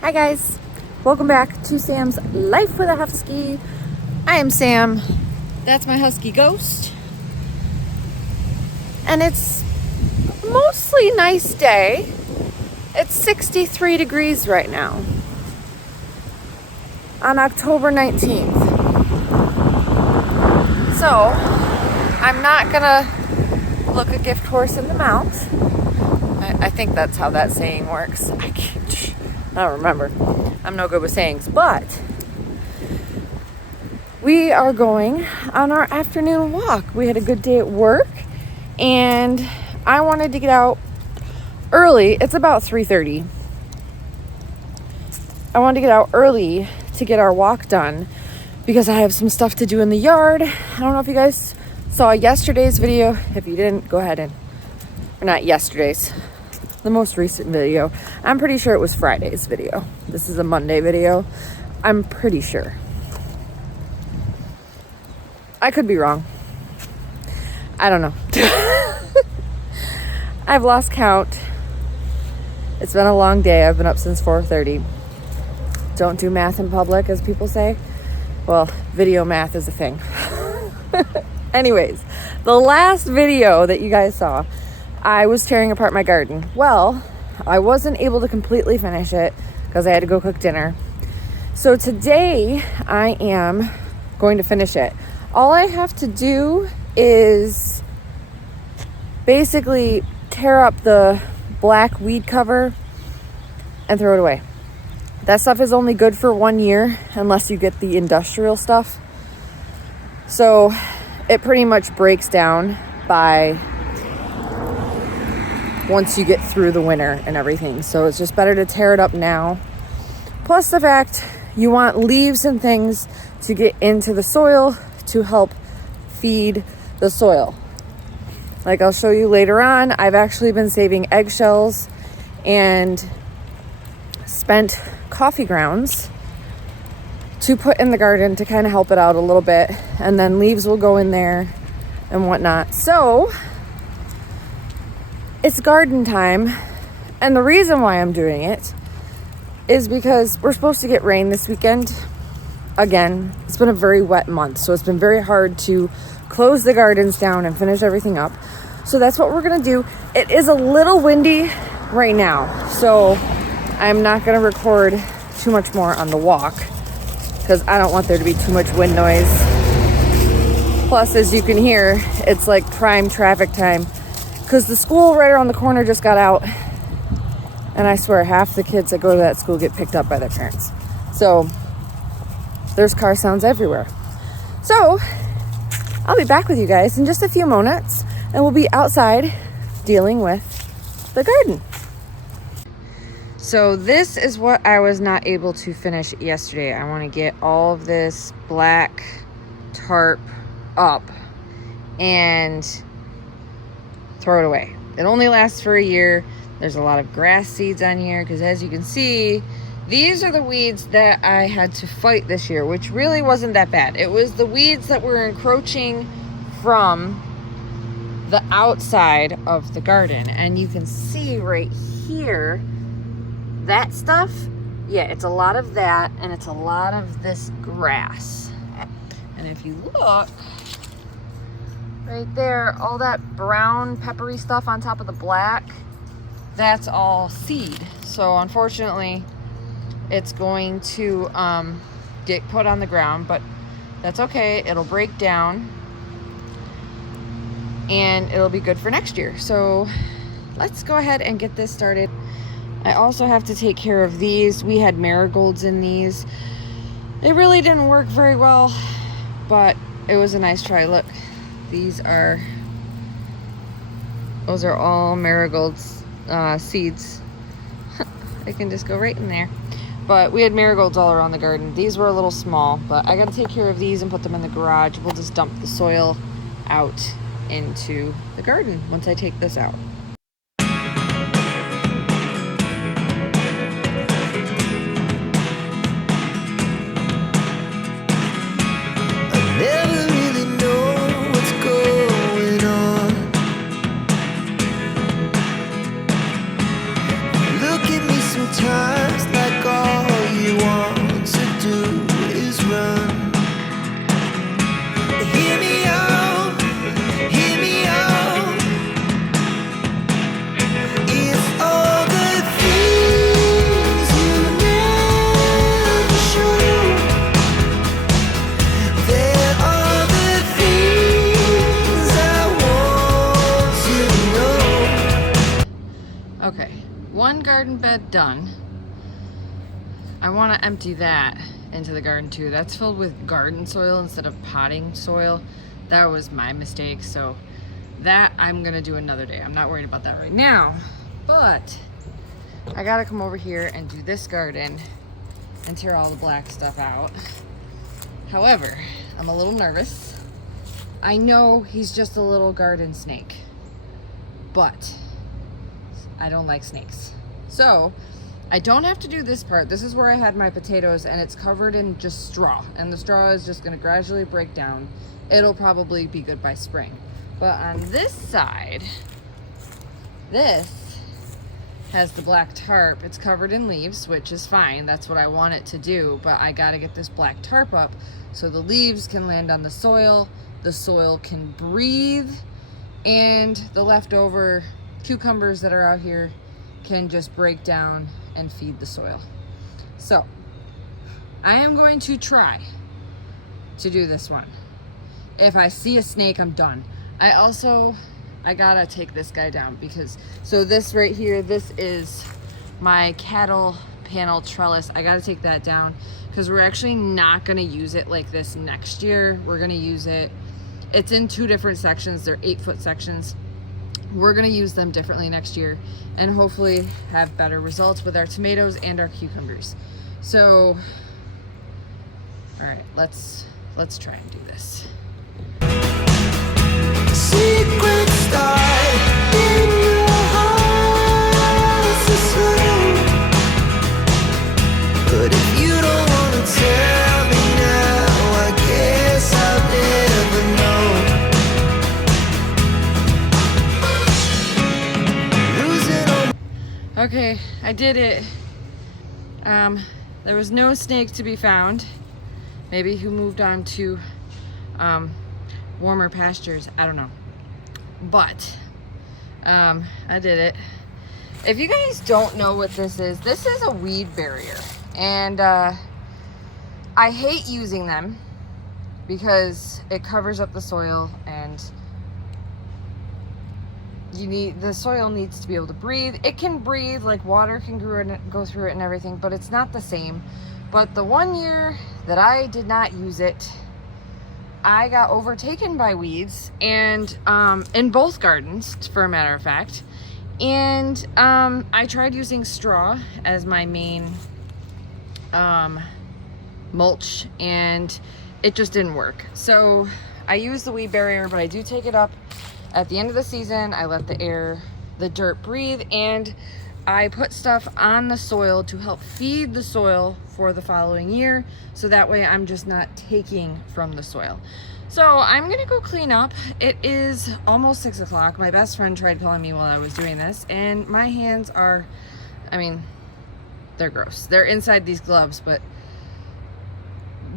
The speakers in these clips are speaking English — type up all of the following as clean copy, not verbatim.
Hi guys, welcome back to Sam's Life with a Husky. I am Sam, that's my husky Ghost, and it's a mostly nice day. It's 63 degrees right now on October 19th. So, I'm not gonna look a gift horse in the mouth. I think that's how that saying works. I don't remember. I'm no good with sayings, but we are going on our afternoon walk. We had a good day at work and I wanted to get out early. It's about 3:30. I wanted to get out early to get our walk done because I have some stuff to do in the yard. I don't know if you guys saw yesterday's video. If you didn't, go ahead or not yesterday's. The most recent video. I'm pretty sure it was Friday's video. This is a Monday video. I'm pretty sure. I could be wrong. I don't know. I've lost count. It's been a long day. I've been up since 4:30. Don't do math in public, as people say. Well, video math is a thing. Anyways, the last video that you guys saw, I was tearing apart my garden. Well, I wasn't able to completely finish it because I had to go cook dinner. So today I am going to finish it. All I have to do is basically tear up the black weed cover and throw it away. That stuff is only good for 1 year unless you get the industrial stuff. So it pretty much breaks down by once you get through the winter and everything. So it's just better to tear it up now. Plus the fact you want leaves and things to get into the soil to help feed the soil. Like I'll show you later on, I've actually been saving eggshells and spent coffee grounds to put in the garden to kind of help it out a little bit. And then leaves will go in there and whatnot. So it's garden time, and the reason why I'm doing it is because we're supposed to get rain this weekend. Again, it's been a very wet month, so it's been very hard to close the gardens down and finish everything up. So that's what we're gonna do. It is a little windy right now, so I'm not gonna record too much more on the walk because I don't want there to be too much wind noise. Plus, as you can hear, it's like prime traffic time because the school right around the corner just got out, and I swear half the kids that go to that school get picked up by their parents. So there's car sounds everywhere. So I'll be back with you guys in just a few moments, and we'll be outside dealing with the garden. So this is what I was not able to finish yesterday. I want to get all of this black tarp up and throw it away. It only lasts for a year. There's a lot of grass seeds on here because, as you can see, these are the weeds that I had to fight this year, which really wasn't that bad. It was the weeds that were encroaching from the outside of the garden. And you can see right here, that stuff, yeah, it's a lot of that, and it's a lot of this grass. And if you look right there, all that brown peppery stuff on top of the black, that's all seed. So unfortunately, it's going to get put on the ground, but that's okay. It'll break down and it'll be good for next year. So let's go ahead and get this started. I also have to take care of these. We had marigolds in these. They really didn't work very well, but it was a nice try. Look, those are all marigolds seeds. They can just go right in there. But we had marigolds all around the garden. These were a little small, but I gotta take care of these and put them in the garage. We'll just dump the soil out into the garden once I take this out. Sometimes like all done. I want to empty that into the garden too. That's filled with garden soil instead of potting soil. That was my mistake, so that I'm gonna do another day. I'm not worried about that right now, but I gotta come over here and do this garden and tear all the black stuff out. However, I'm a little nervous. I know he's just a little garden snake, but I don't like snakes. So I don't have to do this part. This is where I had my potatoes, and it's covered in just straw, and the straw is just gonna gradually break down. It'll probably be good by spring. But on this side, this has the black tarp. It's covered in leaves, which is fine. That's what I want it to do, but I gotta get this black tarp up so the leaves can land on the soil can breathe, and the leftover cucumbers that are out here can just break down and feed the soil. So I am going to try to do this one. If I see a snake, I'm done. I gotta take this guy down because, so this right here, this is my cattle panel trellis. I gotta take that down because we're actually not gonna use it like this next year. We're gonna use it, it's in 2 different sections. They're 8-foot sections. We're gonna use them differently next year and hopefully have better results with our tomatoes and our cucumbers. So, all right, let's try and do this. Secret start in your heart is slow. But if you don't wanna tell me now, I guess I'll never know. Losing all. Okay, I did it. There was no snake to be found. Maybe he moved on to warmer pastures. I don't know. But I did it. If you guys don't know what this is a weed barrier. And I hate using them because it covers up the soil, and the soil needs to be able to breathe. It can breathe, like water can go through it and everything, but it's not the same. But the one year that I did not use it, I got overtaken by weeds, and in both gardens, for a matter of fact. And I tried using straw as my main mulch, and it just didn't work. So I use the weed barrier, but I do take it up at the end of the season. I let the dirt breathe, and I put stuff on the soil to help feed the soil for the following year, so that way I'm just not taking from the soil. So I'm gonna go clean up. It is almost 6 o'clock. My best friend tried calling me while I was doing this, and my hands are, I mean, they're gross. They're inside these gloves, but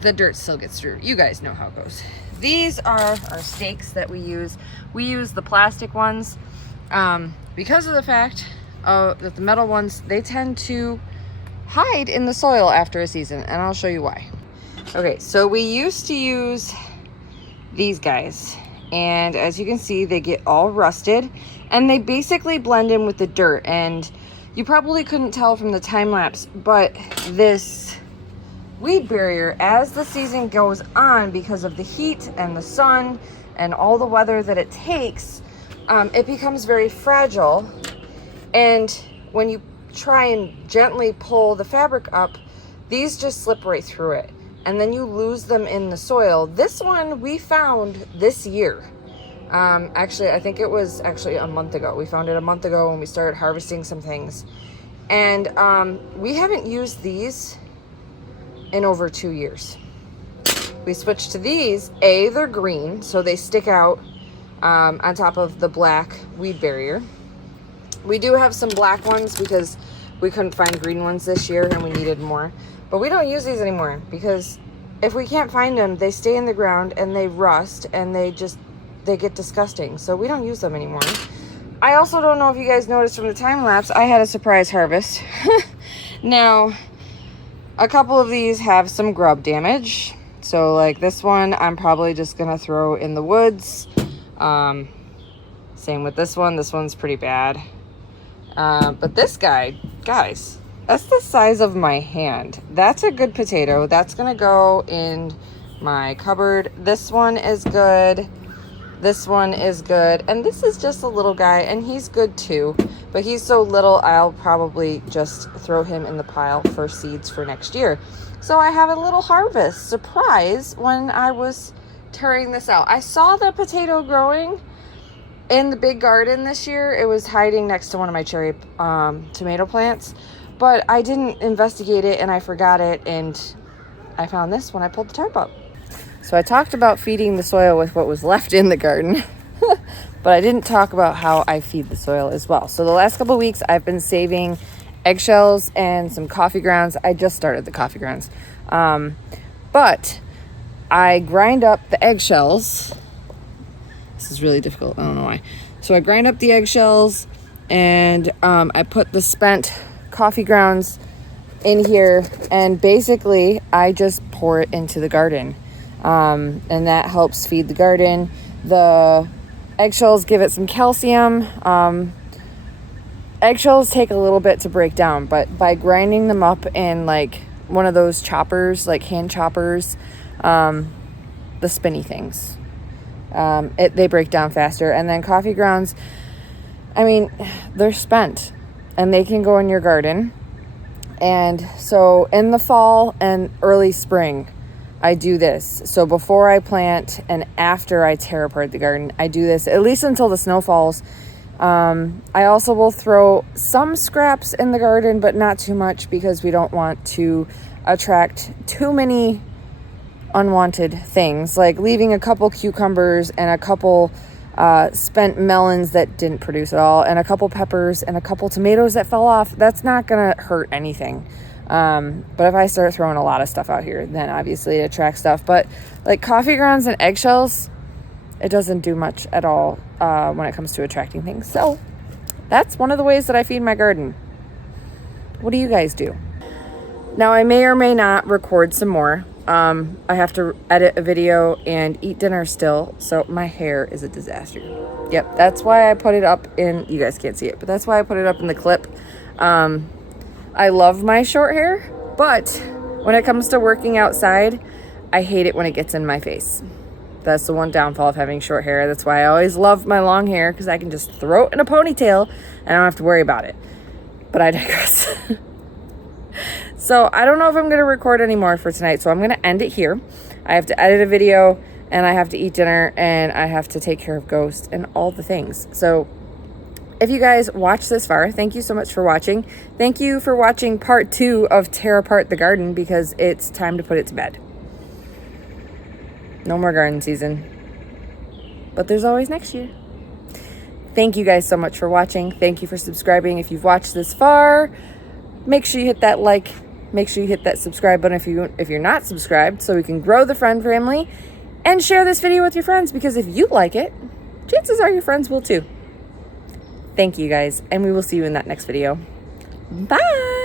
the dirt still gets through. You guys know how it goes. These are our stakes that we use. We use the plastic ones because of the fact that the metal ones, they tend to hide in the soil after a season, and I'll show you why. Okay, so we used to use these guys, and as you can see, they get all rusted, and they basically blend in with the dirt. And you probably couldn't tell from the time lapse, but this weed barrier, as the season goes on, because of the heat and the sun and all the weather that it takes, it becomes very fragile. And when you try and gently pull the fabric up, these just slip right through it, and then you lose them in the soil. This one we found this year. Actually, I think it was actually a month ago. We found it a month ago when we started harvesting some things. And we haven't used these in over 2 years. We switched to these. They're green, so they stick out on top of the black weed barrier. We do have some black ones because we couldn't find green ones this year and we needed more. But we don't use these anymore because if we can't find them, they stay in the ground and they rust, and they get disgusting. So we don't use them anymore. I also don't know if you guys noticed from the time lapse, I had a surprise harvest. Now, a couple of these have some grub damage. So like this one, I'm probably just gonna throw in the woods. Same with this one. This one's pretty bad. But this guy, guys, That's the size of my hand. That's a good potato. That's gonna go in my cupboard. This one is good. This one is good. And this is just a little guy, and he's good too. But he's so little, I'll probably just throw him in the pile for seeds for next year. So I have a little harvest surprise when I was tearing this out. I saw the potato growing in the big garden this year. It was hiding next to one of my cherry tomato plants. But I didn't investigate it, and I forgot it, and I found this when I pulled the tarp up. So I talked about feeding the soil with what was left in the garden, but I didn't talk about how I feed the soil as well. So the last couple of weeks, I've been saving eggshells and some coffee grounds. I just started the coffee grounds. But I grind up the eggshells. This is really difficult. I don't know why. So I grind up the eggshells, and I put the spent coffee grounds in here, and basically I just pour it into the garden, and that helps feed the garden. The eggshells give it some calcium. Eggshells take a little bit to break down, but by grinding them up in like one of those choppers, like hand choppers, the spinny things, they break down faster. And then coffee grounds, I mean, they're spent, and they can go in your garden. And so in the fall and early spring, I do this. So before I plant and after I tear apart the garden, I do this at least until the snow falls. I also will throw some scraps in the garden, but not too much, because we don't want to attract too many unwanted things, like leaving a couple cucumbers and a couple spent melons that didn't produce at all, and a couple peppers and a couple tomatoes that fell off. That's not gonna hurt anything. But if I start throwing a lot of stuff out here, then obviously it attracts stuff. But like coffee grounds and eggshells, it doesn't do much at all when it comes to attracting things. So that's one of the ways that I feed my garden. What do you guys do? Now, I may or may not record some more. I have to edit a video and eat dinner still, so my hair is a disaster. Yep, that's why I put it up in, you guys can't see it, but that's why I put it up in the clip. I love my short hair, but when it comes to working outside, I hate it when it gets in my face. That's the one downfall of having short hair. That's why I always love my long hair, because I can just throw it in a ponytail and I don't have to worry about it. But I digress. So I don't know if I'm going to record anymore for tonight, so I'm going to end it here. I have to edit a video, and I have to eat dinner, and I have to take care of Ghost and all the things. So if you guys watched this far, thank you so much for watching. Thank you for watching part 2 of Tear Apart the Garden, because it's time to put it to bed. No more garden season. But there's always next year. Thank you guys so much for watching. Thank you for subscribing if you've watched this far. Make sure you hit that like. Make sure you hit that subscribe button if you're not subscribed, so we can grow the friend family. And share this video with your friends, because if you like it, chances are your friends will too. Thank you guys, and we will see you in that next video. Bye!